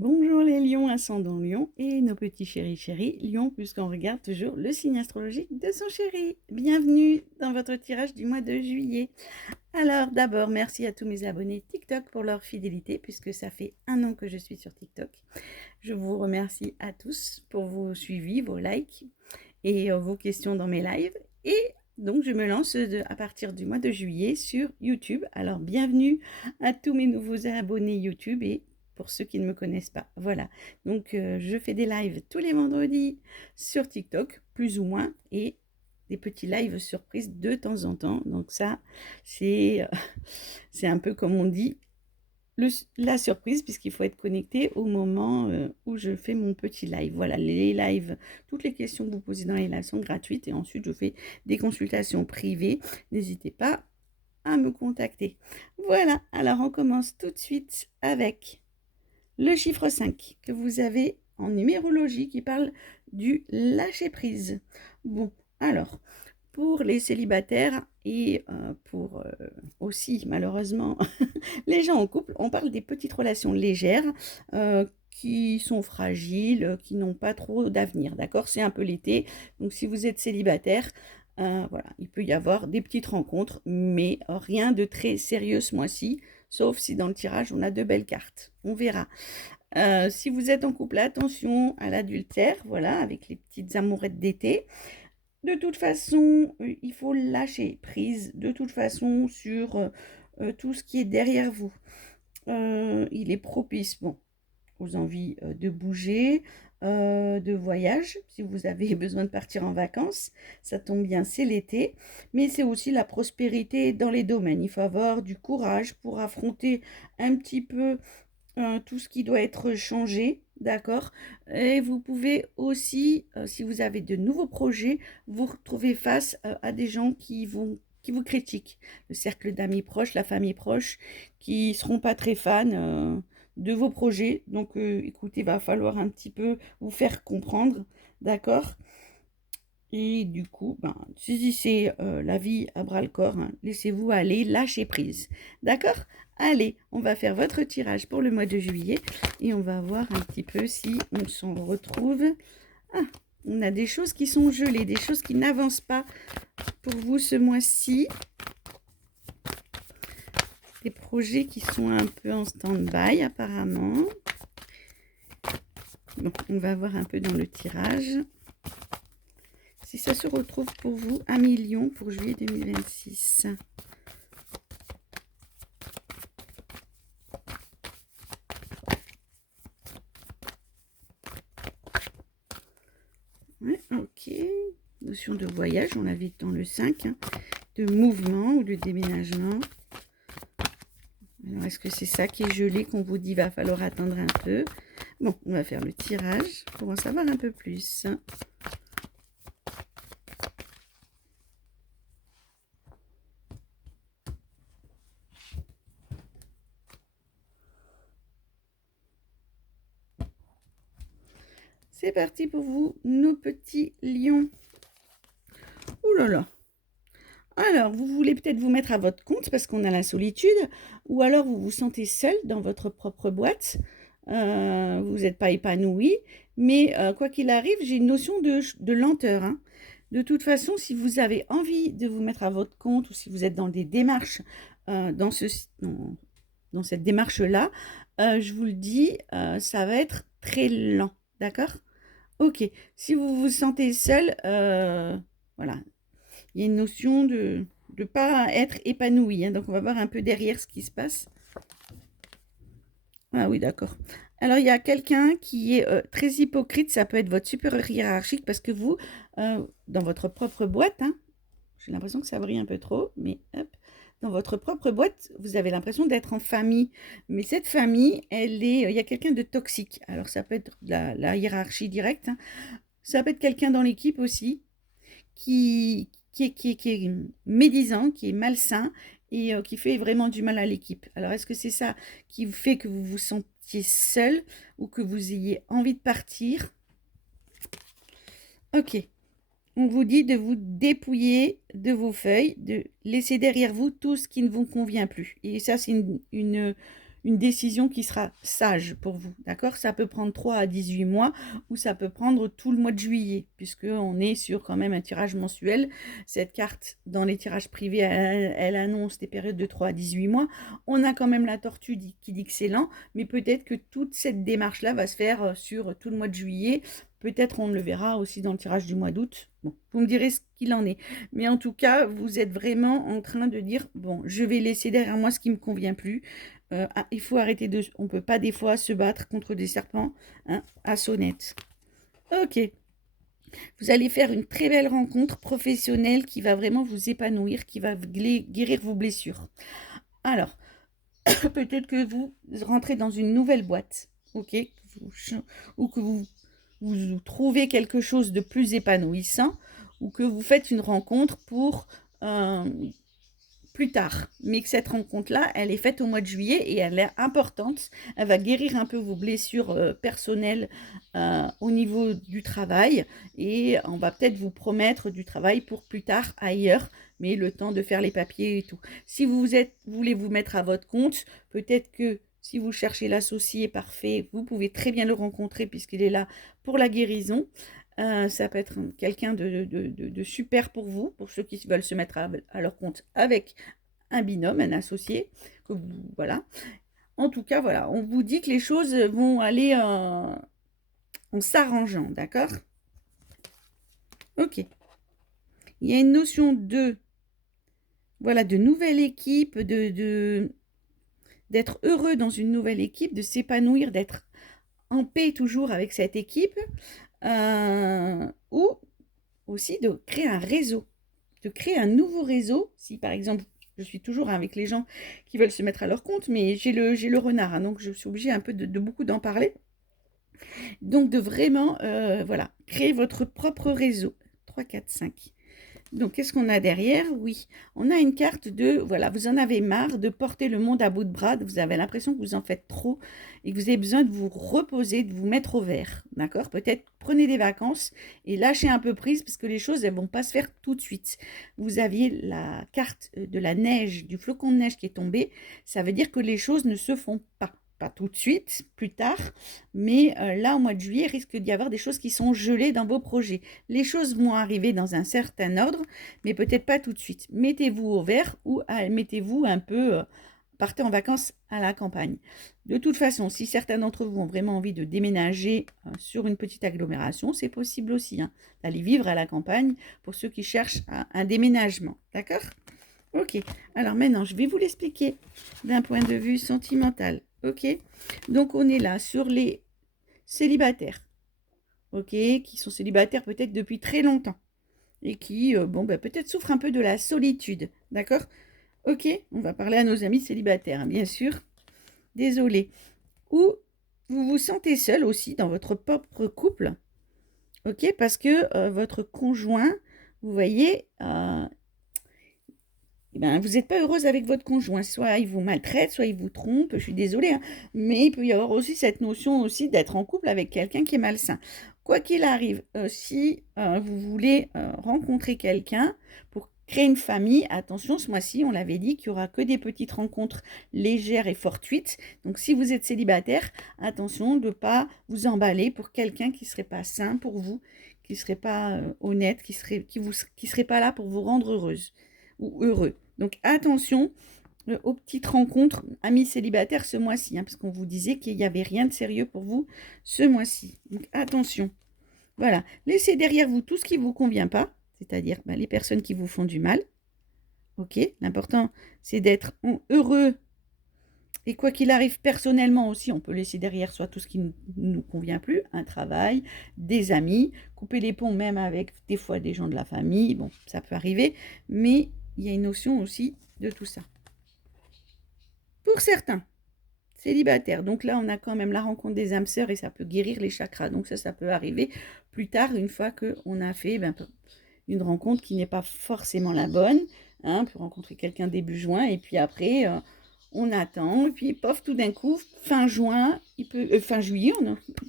Bonjour les lions, ascendant lion et nos petits chéris lions, puisqu'on regarde toujours le signe astrologique de son chéri. Bienvenue dans votre tirage du mois de juillet. Alors d'abord, merci à tous mes abonnés TikTok pour leur fidélité, puisque ça fait 1 an que je suis sur TikTok. Je vous remercie à tous pour vos suivis, vos likes et vos questions dans mes lives. Et donc je me lance à partir du mois de juillet sur YouTube. Alors bienvenue à tous mes nouveaux abonnés YouTube et pour ceux qui ne me connaissent pas. Voilà, donc je fais des lives tous les vendredis sur TikTok, plus ou moins, et des petits lives surprises de temps en temps. Donc ça, c'est un peu comme on dit, la surprise, puisqu'il faut être connecté au moment où je fais mon petit live. Voilà, les lives, toutes les questions que vous posez dans les lives sont gratuites et ensuite je fais des consultations privées. N'hésitez pas à me contacter. Voilà, alors on commence tout de suite avec le chiffre 5 que vous avez en numérologie qui parle du lâcher-prise. Bon, alors, pour les célibataires et pour aussi, malheureusement, les gens en couple, on parle des petites relations légères qui sont fragiles, qui n'ont pas trop d'avenir, d'accord? C'est un peu l'été, donc si vous êtes célibataire, voilà, il peut y avoir des petites rencontres, mais rien de très sérieux ce mois-ci, sauf si dans le tirage, on a de belles cartes. On verra. Si vous êtes en couple, attention à l'adultère, voilà, avec les petites amourettes d'été. De toute façon, il faut lâcher prise, de toute façon, sur tout ce qui est derrière vous. Il est propice, bon, aux envies de bouger, de voyage, si vous avez besoin de partir en vacances, ça tombe bien, c'est l'été, mais c'est aussi la prospérité dans les domaines. Il faut avoir du courage pour affronter un petit peu tout ce qui doit être changé, d'accord? Et vous pouvez aussi, si vous avez de nouveaux projets, vous retrouver face à des gens qui vous critiquent. Le cercle d'amis proches, la famille proche, qui ne seront pas très fans de vos projets. Donc, écoutez, il va falloir un petit peu vous faire comprendre, d'accord? Et du coup, ben, saisissez la vie à bras-le-corps, hein. Laissez-vous aller, lâchez prise. D'accord? Allez, on va faire votre tirage pour le mois de juillet et on va voir un petit peu si on s'en retrouve. Ah, on a des choses qui sont gelées, des choses qui n'avancent pas pour vous ce mois-ci. Des projets qui sont un peu en stand-by apparemment. Bon, on va voir un peu dans le tirage. Si ça se retrouve pour vous, 1 million pour juillet 2026. Ouais, ok. Notion de voyage, on l'avait dans le 5. Hein. De mouvement ou de déménagement. Alors, est-ce que c'est ça qui est gelé qu'on vous dit va falloir attendre un peu? Bon, on va faire le tirage pour en savoir un peu plus. C'est parti pour vous, nos petits lions. Ouh là là. Alors, vous voulez peut-être vous mettre à votre compte parce qu'on a la solitude, ou alors vous vous sentez seul dans votre propre boîte, vous n'êtes pas épanoui, mais quoi qu'il arrive, j'ai une notion de lenteur. Hein. De toute façon, si vous avez envie de vous mettre à votre compte ou si vous êtes dans des démarches, dans, dans cette démarche-là, je vous le dis, ça va être très lent, d'accord? Ok, si vous vous sentez seul, voilà, il y a une notion de ne pas être épanoui. Hein, donc, on va voir un peu derrière ce qui se passe. Ah oui, d'accord. Alors, il y a quelqu'un qui est très hypocrite. Ça peut être votre supérieur hiérarchique parce que vous, dans votre propre boîte, hein, j'ai l'impression que ça brille un peu trop, mais hop, dans votre propre boîte, vous avez l'impression d'être en famille. Mais cette famille, il y a quelqu'un de toxique. Alors, ça peut être la hiérarchie directe. Hein. Ça peut être quelqu'un dans l'équipe aussi qui est médisant, qui est malsain et qui fait vraiment du mal à l'équipe. Alors, est-ce que c'est ça qui fait que vous vous sentiez seul ou que vous ayez envie de partir? Ok. On vous dit de vous dépouiller de vos feuilles, de laisser derrière vous tout ce qui ne vous convient plus. Et ça, c'est une une décision qui sera sage pour vous, d'accord? Ça peut prendre 3 à 18 mois ou ça peut prendre tout le mois de juillet, puisqu'on est sur quand même un tirage mensuel. Cette carte, dans les tirages privés, elle annonce des périodes de 3 à 18 mois. On a quand même la tortue qui dit que c'est lent, mais peut-être que toute cette démarche-là va se faire sur tout le mois de juillet. Peut-être on le verra aussi dans le tirage du mois d'août. Bon, vous me direz ce qu'il en est. Mais en tout cas, vous êtes vraiment en train de dire, bon, je vais laisser derrière moi ce qui ne me convient plus. Il faut arrêter de... On ne peut pas des fois se battre contre des serpents hein, à sonnette. Ok. Vous allez faire une très belle rencontre professionnelle qui va vraiment vous épanouir, qui va guérir vos blessures. Alors, peut-être que vous rentrez dans une nouvelle boîte, ok, ou que vous trouvez quelque chose de plus épanouissant, ou que vous faites une rencontre pour plus tard. Mais que cette rencontre-là, elle est faite au mois de juillet et elle est importante. Elle va guérir un peu vos blessures personnelles au niveau du travail et on va peut-être vous promettre du travail pour plus tard ailleurs, mais le temps de faire les papiers et tout. Si vous voulez vous mettre à votre compte, peut-être que si vous cherchez l'associé parfait, vous pouvez très bien le rencontrer puisqu'il est là pour la guérison. Ça peut être quelqu'un de super pour vous, pour ceux qui veulent se mettre à leur compte avec un binôme, un associé. Voilà. En tout cas, voilà, on vous dit que les choses vont aller en s'arrangeant, d'accord? Ok. Il y a une notion voilà, de nouvelle équipe, d'être heureux dans une nouvelle équipe, de s'épanouir, d'être en paix toujours avec cette équipe. Ou aussi de créer un réseau, de créer un nouveau réseau. Si par exemple, je suis toujours avec les gens qui veulent se mettre à leur compte, mais j'ai le renard, hein, donc je suis obligée un peu de beaucoup d'en parler. Donc de vraiment, voilà, créer votre propre réseau. 3, 4, 5. Donc, qu'est-ce qu'on a derrière? Oui, on a une carte de, voilà, vous en avez marre de porter le monde à bout de bras, vous avez l'impression que vous en faites trop et que vous avez besoin de vous reposer, de vous mettre au vert, d'accord? Peut-être prenez des vacances et lâchez un peu prise parce que les choses, elles ne vont pas se faire tout de suite. Vous aviez la carte de la neige, du flocon de neige qui est tombé, ça veut dire que les choses ne se font pas. Pas tout de suite, plus tard, mais là, au mois de juillet, il risque d'y avoir des choses qui sont gelées dans vos projets. Les choses vont arriver dans un certain ordre, mais peut-être pas tout de suite. Mettez-vous au vert ou mettez-vous un peu, partez en vacances à la campagne. De toute façon, si certains d'entre vous ont vraiment envie de déménager sur une petite agglomération, c'est possible aussi, hein, d'aller vivre à la campagne pour ceux qui cherchent un déménagement. D'accord? Ok. Alors maintenant, je vais vous l'expliquer d'un point de vue sentimental. Ok, donc on est là sur les célibataires, ok, qui sont célibataires peut-être depuis très longtemps et qui, bon, bah, peut-être souffrent un peu de la solitude, d'accord? Ok, on va parler à nos amis célibataires, hein, bien sûr. Désolé. Ou vous vous sentez seul aussi dans votre propre couple, ok, parce que votre conjoint, vous voyez, ben, vous n'êtes pas heureuse avec votre conjoint. Soit il vous maltraite, soit il vous trompe. Je suis désolée, hein, mais il peut y avoir aussi cette notion aussi d'être en couple avec quelqu'un qui est malsain. Quoi qu'il arrive, si vous voulez rencontrer quelqu'un pour créer une famille, attention, ce mois-ci, on l'avait dit qu'il n'y aura que des petites rencontres légères et fortuites. Donc si vous êtes célibataire, attention de ne pas vous emballer pour quelqu'un qui ne serait pas sain pour vous, qui ne serait pas honnête, qui serait pas là pour vous rendre heureuse ou heureux. Donc attention aux petites rencontres amis célibataires ce mois-ci, hein, parce qu'on vous disait qu'il n'y avait rien de sérieux pour vous ce mois-ci. Donc attention. Voilà, laissez derrière vous tout ce qui ne vous convient pas, c'est-à-dire les personnes qui vous font du mal. Ok, l'important c'est d'être heureux. Et quoi qu'il arrive personnellement aussi, on peut laisser derrière soi tout ce qui ne nous convient plus, un travail, des amis, couper les ponts même avec des fois des gens de la famille, bon, ça peut arriver, mais il y a une notion aussi de tout ça. Pour certains, célibataires, donc là on a quand même la rencontre des âmes sœurs et ça peut guérir les chakras, donc ça peut arriver plus tard une fois qu'on a fait une rencontre qui n'est pas forcément la bonne, hein, on peut rencontrer quelqu'un début juin et puis après... on attend, et puis pof, tout d'un coup, fin juin, fin juillet,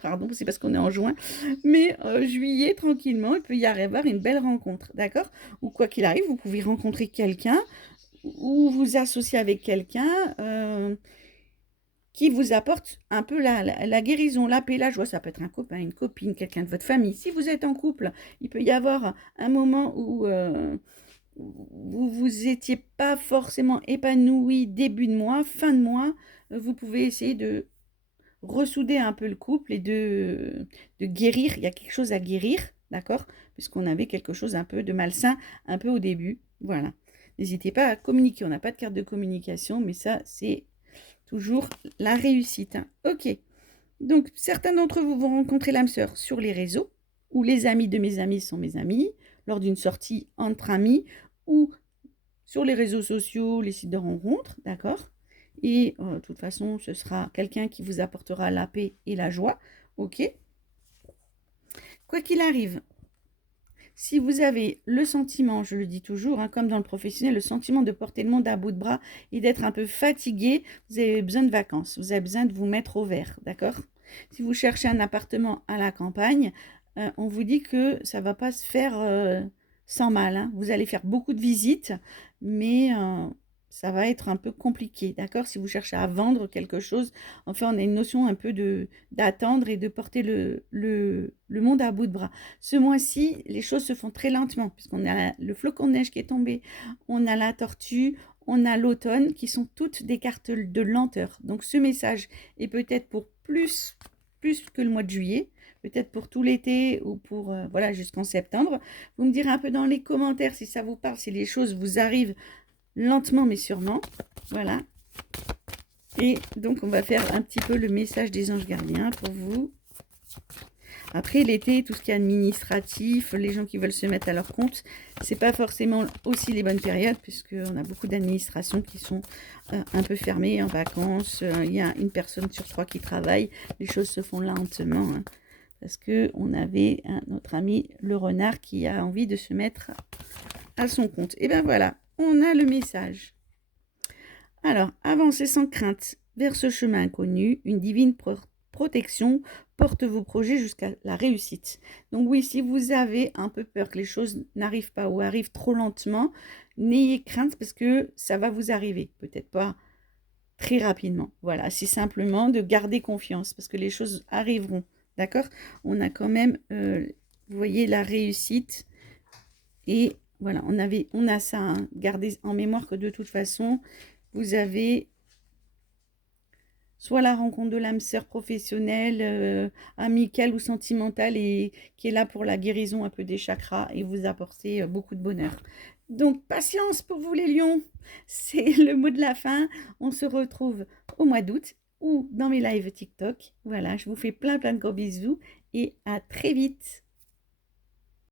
pardon, c'est parce qu'on est en juin, mais juillet, tranquillement, il peut y avoir une belle rencontre, d'accord? Ou quoi qu'il arrive, vous pouvez rencontrer quelqu'un, ou vous associer avec quelqu'un, qui vous apporte un peu la guérison, la paix, la joie. Ça peut être un copain, une copine, quelqu'un de votre famille. Si vous êtes en couple, il peut y avoir un moment où vous n'étiez pas forcément épanoui début de mois, fin de mois. Vous pouvez essayer de ressouder un peu le couple et de guérir. Il y a quelque chose à guérir, d'accord? Puisqu'on avait quelque chose un peu de malsain, un peu au début. Voilà. N'hésitez pas à communiquer. On n'a pas de carte de communication, mais ça, c'est toujours la réussite, hein. Ok. Donc, certains d'entre vous vont rencontrer l'âme sœur sur les réseaux, ou les amis de mes amis sont mes amis, lors d'une sortie entre amis, ou sur les réseaux sociaux, les sites de rencontres, d'accord? Et de toute façon, ce sera quelqu'un qui vous apportera la paix et la joie, ok? Quoi qu'il arrive, si vous avez le sentiment, je le dis toujours, hein, comme dans le professionnel, le sentiment de porter le monde à bout de bras et d'être un peu fatigué, vous avez besoin de vacances, vous avez besoin de vous mettre au vert, d'accord? Si vous cherchez un appartement à la campagne, on vous dit que ça ne va pas se faire sans mal, hein. Vous allez faire beaucoup de visites, mais ça va être un peu compliqué, d'accord? Si vous cherchez à vendre quelque chose, enfin, on a une notion un peu d'attendre et de porter le monde à bout de bras. Ce mois-ci, les choses se font très lentement, puisqu'on a le flocon de neige qui est tombé, on a la tortue, on a l'automne, qui sont toutes des cartes de lenteur. Donc, ce message est peut-être pour plus que le mois de juillet, peut-être pour tout l'été ou pour, voilà, jusqu'en septembre. Vous me direz un peu dans les commentaires si ça vous parle, si les choses vous arrivent lentement mais sûrement. Voilà. Et donc, on va faire un petit peu le message des anges gardiens pour vous. Après, l'été, tout ce qui est administratif, les gens qui veulent se mettre à leur compte, c'est pas forcément aussi les bonnes périodes, puisqu'on a beaucoup d'administrations qui sont un peu fermées, en vacances. Il y a une personne sur 3 qui travaille. Les choses se font lentement, hein, parce qu'on avait notre ami le renard qui a envie de se mettre à son compte. Et bien voilà, on a le message. Alors, avancez sans crainte vers ce chemin inconnu, une divine protection porte vos projets jusqu'à la réussite. Donc oui, si vous avez un peu peur que les choses n'arrivent pas ou arrivent trop lentement, n'ayez crainte parce que ça va vous arriver. Peut-être pas très rapidement. Voilà, c'est simplement de garder confiance parce que les choses arriveront. D'accord? On a quand même, vous voyez, la réussite. Et voilà, on a ça, hein. Gardez en mémoire que de toute façon, vous avez soit la rencontre de l'âme sœur professionnelle, amicale ou sentimentale, et qui est là pour la guérison un peu des chakras et vous apporter beaucoup de bonheur. Donc, patience pour vous les lions, c'est le mot de la fin. On se retrouve au mois d'août ou dans mes lives TikTok. Voilà, je vous fais plein de gros bisous et à très vite.